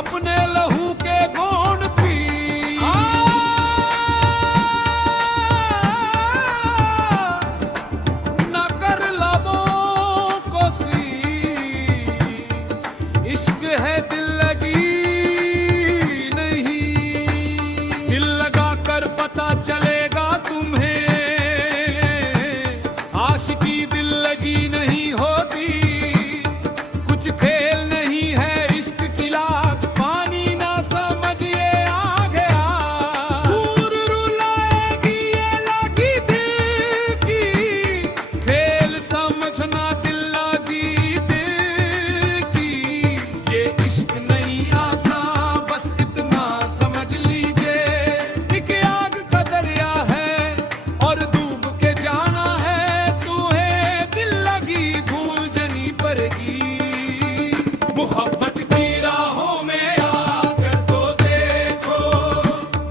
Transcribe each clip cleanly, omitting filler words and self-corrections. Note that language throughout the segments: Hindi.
अपने लहू के घोंट पी न कर लबों को सी। इश्क है दिल लगी नहीं, दिल लगा कर पता चलेगा तुम्हें। आशिकी दिल लगी नहीं होती, कुछ खेल नहीं है इश्क की लाग। पानी ना समझिए आ गया, दूर रुलाएगी ये लगी दिल की। खेल समझना दिल लगी दिल की, ये इश्क नहीं आसान बस इतना समझ लीजिए। एक आग का दरिया है और डूब के जाना है तुम्हें। दिल लगी भूल जनी पड़ेगी। मोहब्बत की राहों में आकर तो देखो,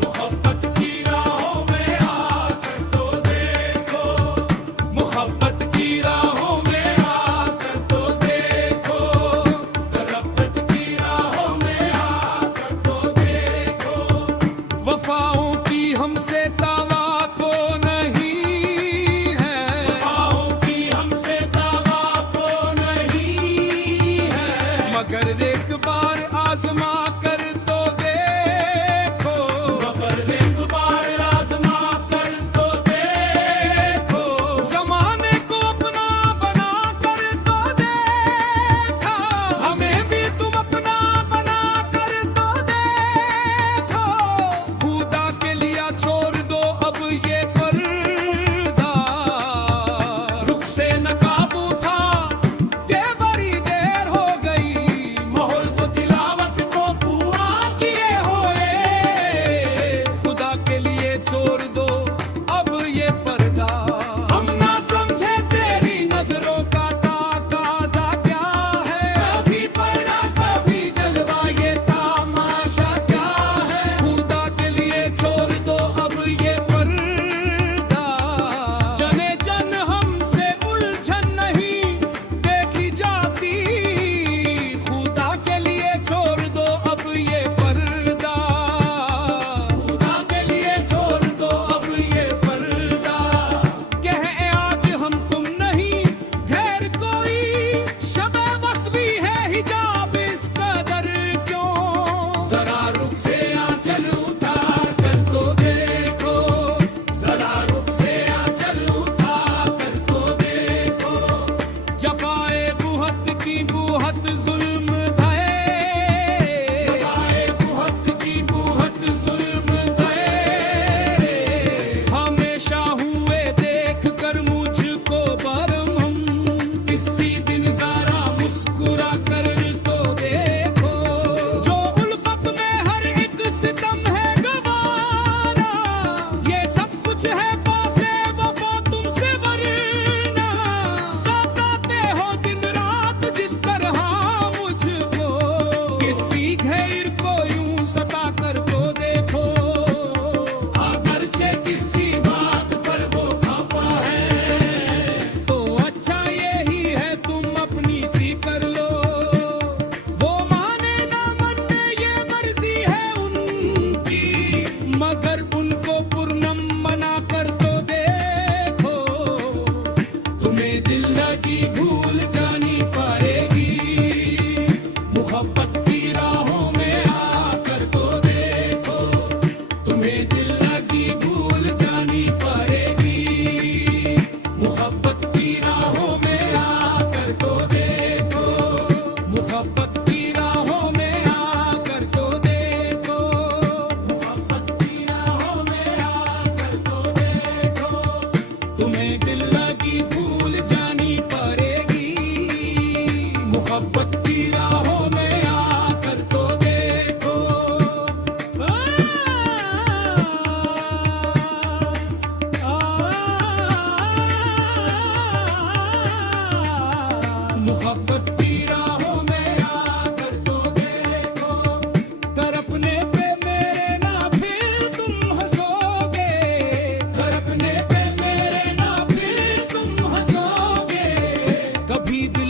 मोहब्बत की राहों में आकर तो देखो, मोहब्बत की राहों में आकर तो देखो, मोहब्बत की राहों में आकर तो देखो। वफाओं की हमसे दावा को नहीं है, वफाओं की हमसे दावा को नहीं है। मगर एक बार आजमा कर तो देखो, मगर एक बार आजमा कर तो देखो। ज़माने को अपना बना कर तो देखो, हमें भी तुम अपना बना कर तो देखो। खुदा के लिए छोड़ दो अब ये पर्दा, रुख से न काबू था के बड़ी देर हो गई। माहौल को तिलावत को पूरा किए हुए, खुदा के लिए छोड़ दो अब ये पर्दा। हम ना समझे तेरी नजरों का ताकाज़ा क्या है, कभी पर्दा कभी जलवा ये तमाशा क्या है। खुदा के लिए छोड़ दो अब ये पर्दा। जने जन हमसे उलझन नहीं देखी जाती, खुदा के लिए छोड़ दो अब ये पर्दा। खुदा के लिए छोड़ दो अब ये पर्दा। कह आज हम तुम नहीं गैर कोई, शबे बस भी है हिजाब इस कदर क्यों। जरा रुख से आंचल उतार कर तो देखो, जरा रुख से आंचल उतार कर तो देखो। जफाए बुहत की बुहत जुल्म गए, जफाए बुहत की बुहत जुल्म गए। हमेशा हुए देख कर मुझको बरम हम, किसी दिन जरा मुस्कुरा कर तो देखो। जो उल्फत में हर एक सितम है गवारा, ये सब कुछ है पासे वफा तुमसे वरना। सताते हो दिन रात जिस तरह मुझको, किसी गैर को यूं सता कर तो देखो। अगरचे किसी बात पर वो खफा है, तो अच्छा यही है तुम अपनी सी कर लो। वो माने ना माने ये मर्जी है उनकी, मगर उनको पूर्णम बना कर तो देखो। तुम्हें दिल लगी भूल जानी पड़ेगी। मोहब्बत की राहों में आकर तो देखो, तुम्हें दिल लगी भूल जानी पड़ेगी। मोहब्बत की राहों में आकर तो देखो, मोहब्बत की राहों में आकर तो देखो, मोहब्बत की राहों में आकर तो देखो। तुम्हें दिल लगी भूल जानी पड़ेगी। मोहब्बत की राहों में आकर तो देखो। मोहब्बत की राहों में आकर तो देखो। तड़पने पे मेरे ना फिर तुम हंसोगे, तड़पने पे मेरे ना फिर तुम हंसोगे। कभी दिल